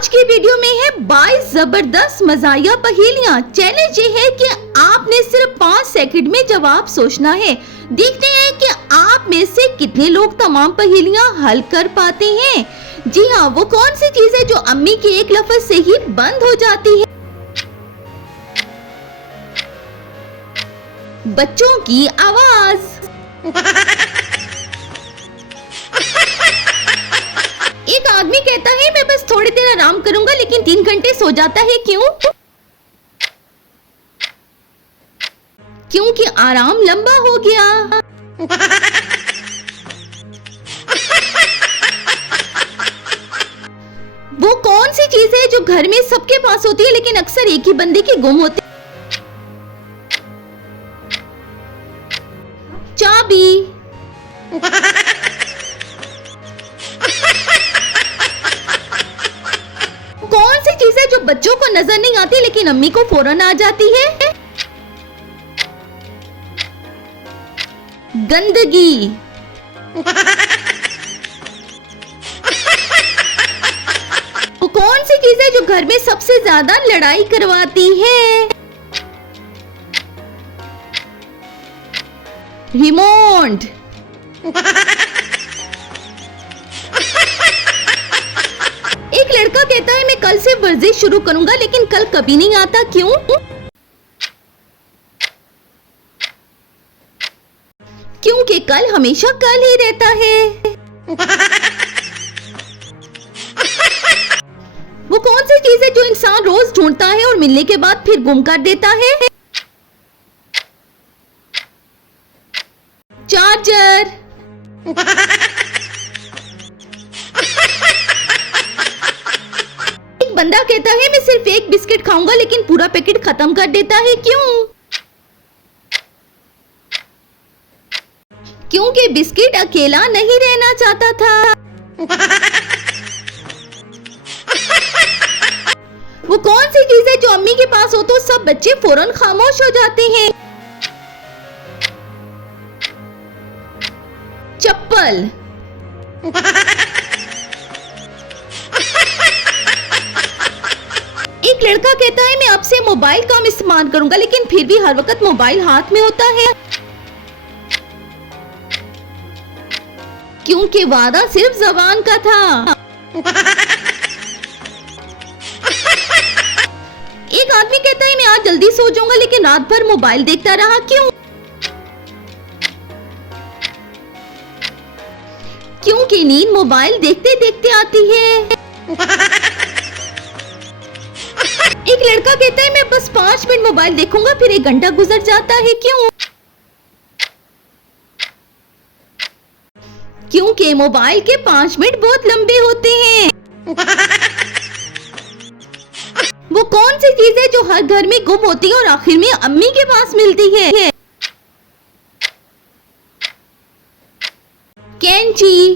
आज की वीडियो में है 22 जबरदस्त मजाया पहेलियां। चैलेंज ये है कि आपने सिर्फ 5 सेकंड में जवाब सोचना है। देखते हैं कि आप में से कितने लोग तमाम पहेलियां हल कर पाते हैं। जी हाँ, वो कौन सी चीज है जो अम्मी के एक लफ्ज से ही बंद हो जाती है? बच्चों की आवाज। एक आदमी कहता है मैं बस थोड़ी देर आराम करूंगा, लेकिन 3 घंटे सो जाता है। क्यों? क्योंकि आराम लंबा हो गया। वो कौन सी चीज है जो घर में सबके पास होती है लेकिन अक्सर एक ही बंदे की गुम होती है? चाबी। कौन सी चीज है जो बच्चों को नजर नहीं आती लेकिन अम्मी को फौरन आ जाती है? गंदगी। वो कौन सी चीज है जो घर में सबसे ज्यादा लड़ाई करवाती है? रिमोट। एक लड़का कहता है मैं कल से वर्जिश शुरू करूंगा, लेकिन कल कभी नहीं आता। क्यों? क्योंकि कल हमेशा कल ही रहता है। वो कौन सी चीज है जो इंसान रोज ढूंढता है और मिलने के बाद फिर गुम कर देता है? चार्जर। एक बंदा कहता है मैं सिर्फ एक बिस्किट खाऊंगा, लेकिन पूरा पैकेट खत्म कर देता है। क्यों? क्योंकि बिस्किट अकेला नहीं रहना चाहता था। वो कौन सी चीज है जो अम्मी के पास हो तो सब बच्चे फौरन खामोश हो जाते हैं? चप्पल। एक लड़का कहता है मैं अब से मोबाइल कम इस्तेमाल करूंगा, लेकिन फिर भी हर वक्त मोबाइल हाथ में होता है। क्योंकि वादा सिर्फ ज़बान का था। एक आदमी कहता है मैं आज जल्दी सो जाऊंगा, लेकिन रात भर मोबाइल देखता रहा। क्यों? क्योंकि नींद मोबाइल देखते देखते आती है। एक लड़का कहता है मैं बस 5 मिनट मोबाइल देखूंगा, फिर 1 घंटा गुजर जाता है। क्यों? क्योंकि मोबाइल के 5 मिनट बहुत लंबे होते हैं। वो कौन सी चीज है जो हर घर में गुम होती है और आखिर में अम्मी के पास मिलती है? कैंची।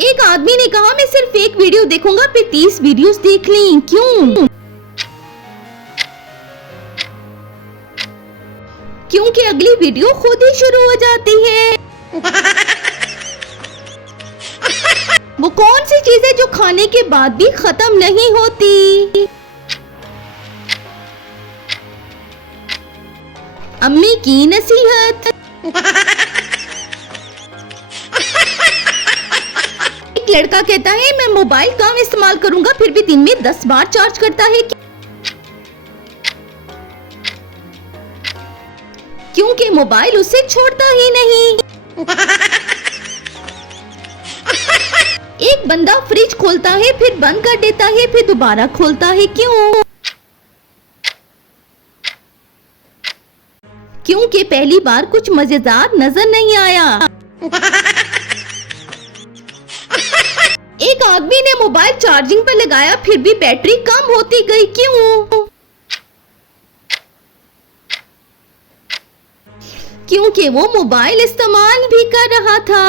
एक आदमी ने कहा मैं सिर्फ एक वीडियो देखूंगा, फिर 30 वीडियोस देख ली। क्यों? क्योंकि अगली वीडियो खुद ही शुरू हो जाती है। वो कौन सी चीज है जो खाने के बाद भी खत्म नहीं होती? अम्मी की नसीहत। एक लड़का कहता है मैं मोबाइल कम इस्तेमाल करूंगा, फिर भी दिन में 10 बार चार्ज करता है। क्योंकि मोबाइल उसे छोड़ता ही नहीं। एक बंदा फ्रिज खोलता है, फिर बंद कर देता है, फिर दोबारा खोलता है। क्यों? क्योंकि पहली बार कुछ मजेदार नजर नहीं आया। एक आदमी ने मोबाइल चार्जिंग पर लगाया, फिर भी बैटरी कम होती गई। क्यों? क्योंकि वो मोबाइल इस्तेमाल भी कर रहा था।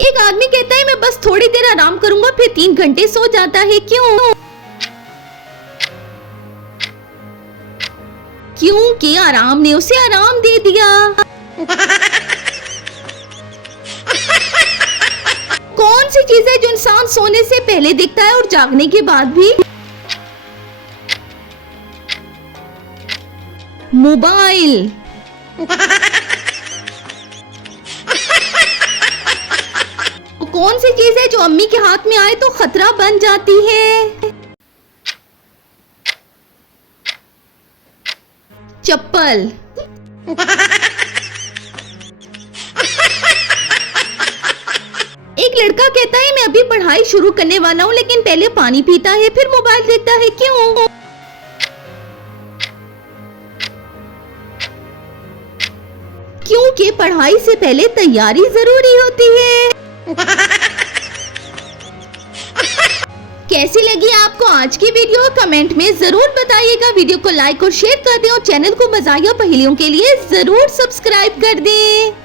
एक आदमी कहता है मैं बस थोड़ी देर आराम करूंगा, फिर 3 घंटे सो जाता है। क्यों? क्योंकि आराम ने उसे आराम दे दिया। कौन सी चीज है जो इंसान सोने से पहले दिखता है और जागने के बाद भी? मोबाइल। कौन सी चीज है जो अम्मी के हाथ में आए तो खतरा बन जाती है? चप्पल। एक लड़का कहता है मैं अभी पढ़ाई शुरू करने वाला हूँ, लेकिन पहले पानी पीता है फिर मोबाइल देखता है, क्यों? क्योंकि पढ़ाई से पहले तैयारी जरूरी होती है। कैसी लगी आपको आज की वीडियो? कमेंट में जरूर बताइएगा। वीडियो को लाइक और शेयर कर दें और चैनल को मज़ाहिया पहेलियों के लिए जरूर सब्सक्राइब कर दें।